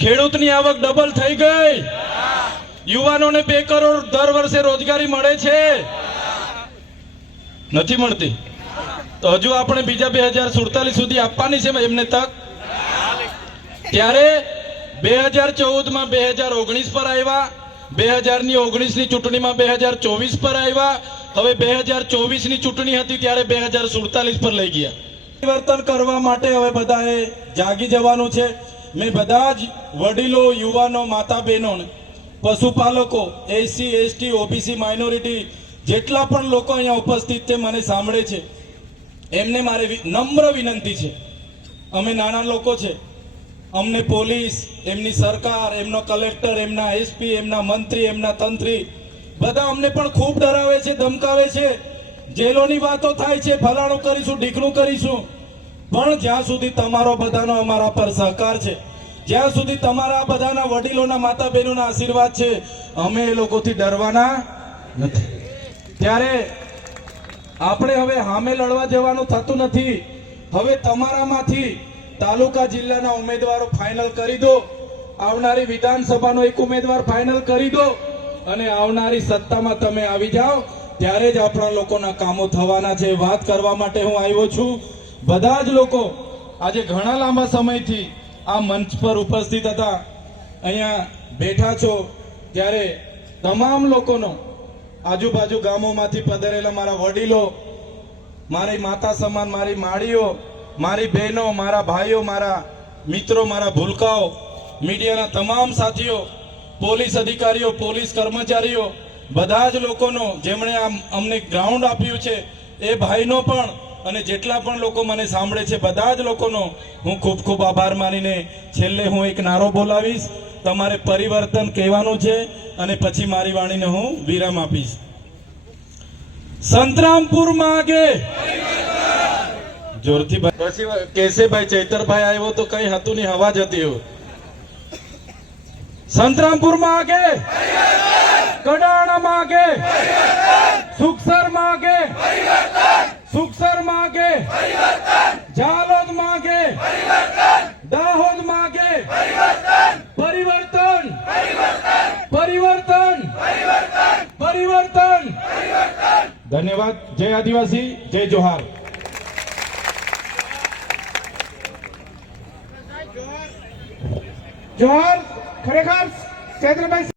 ખેડૂતની આવક ડબલ થઈ ગઈ. યુવાનોને બે કરોડ દર વર્ષે રોજગારી મળે છે. નથી મળતી. તો હજુ આપણે બીજા બે હજાર સુડતાલીસ સુધી આપવાની છે એમને તક? ત્યારે બે હજાર ચૌદમાં બે હજાર ઓગણીસ પર આવ્યા. બે હજારની ઓગણીસની ચૂંટણીમાં બે હજાર ચોવીસ પર આવ્યા. હવે બે હજાર ચોવીસની ચૂંટણી હતી ત્યારે બે હજાર સુડતાલીસ પર લઈ ગયા. પરિવર્તન કરવા માટે હવે બધાએ જાગી જવાનું છે. મેં બધા જ વડીલો, યુવાનો માતા બહેનો પશુપાલકો, એસસી, એસટી, ઓબીસી, માઇનોરિટી, જેટલા પણ લોકો અહીંયા ઉપસ્થિત છે, મને સાંભળે છે. એમને મારે નમ્ર વિનંતી છે. અમે નાના લોકો છે. અમને પોલીસ, એમની સરકાર, એમનો કલેક્ટર, એમના એસપી, એમના મંત્રી, એમના તંત્રી, બધા અમને પણ ખૂબ ડરાવે છે, ધમકાવે છે. જેલોની વાતો થાય છે, ફલાણું કરીશું, ઢીકણું કરીશું. પણ જ્યાં સુધી તમારો બધાનો અમારા પર સહકાર છે, જ્યાં સુધી તમારા બધાના વડીલોના માતા બહેનોના આશીર્વાદ છે, અમે એ લોકોથી ડરવાના નથી. ત્યારે આપણે હવે સામે લડવા જવાનું થતું નથી. હવે તમારામાંથી તાલુકા જિલ્લાના ઉમેદવારો ફાઇનલ કરી દો. આવનારી વિધાનસભાનો એક ઉમેદવાર ફાઇનલ કરી દો. અને આવનારી સત્તામાં તમે આવી જાઓ. ત્યારે જ આપણા લોકોના કામો થવાના છે. વાત કરવા માટે હું આવ્યો છું. બધા જ લોકો આજે ઘણા લાંબા સમયથી આ મંચ પર ઉપસ્થિત હતા. અહીંયા બેઠા છો ત્યારે તમામ લોકોનો આજુબાજુ ગામોમાંથી પધારેલા મારા વડીલો, મારી માતા સમાન, મારી માળીઓ, મારી બહેનો, મારા ભાઈઓ, મારા મિત્રો, મારા ભૂલકાઓ, મીડિયાના તમામ સાથીઓ, પોલીસ અધિકારીઓ, પોલીસ કર્મચારીઓ, બધા જ લોકોનો જેમણે આમ અમને ગ્રાઉન્ડ આપ્યું છે, એ ભાઈનો પણ અને જેટલા પણ લોકો મને સાંભળે છે બધા જ લોકોનો હું ખૂબ ખૂબ આભાર માનીને છેલ્લે હું એક નારો બોલાવીશ. તમારે પરિવર્તન કહેવાનું છે અને પછી મારી વાણીને હું વિરામ આપીશ. સંતરામપુરમાં આગે જોરથી ભાઈ- પછી કેસેભાઈ ચૈતરભાઈ આવ્યો તો કઈ હતું નહીં હવા હતી એવું. સંતરામપુરમાં આગે કડાણા માં આગે સુખસરમાં આગે સુખસરમાં આગે જાલોદમાં આગે દાહોદમાં આગે પરિવર્તન પરિવર્તન પરિવર્તન ધન્યવાદ જય આદિવાસી જય જોહાર જોહર ખરેખર ચૈત્રભાઈ